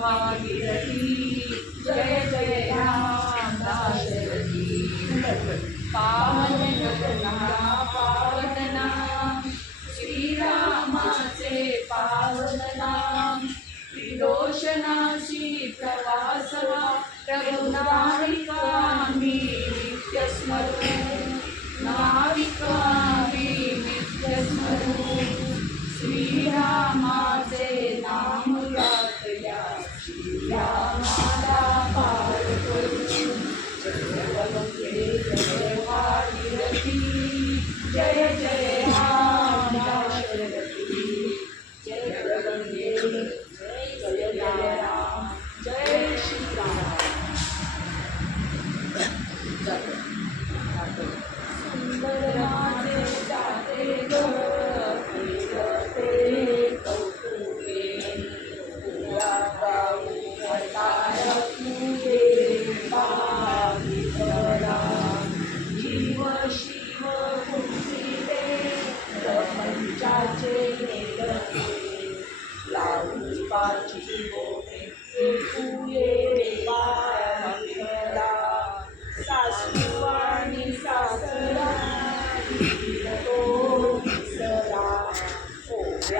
भागीरथी जय जय राम दाशरथी पावन गगना पावन नाम श्रीरामाचे पावन नाम त्रिदोषनाशी प्रवासा रघुनाविकामी नित्य स्मरू नाविकामी नित्य स्मरू श्रीरामाचे नाम गातया श्रीरामाला पार करू जय भागीरथी जय जय राम दाशरथी जय गंगे जय जय राम जय श्री राम सुंदर माझे जाते ग जीव शिव कुंतीते प्रपंचाचे नेलते लावून पाची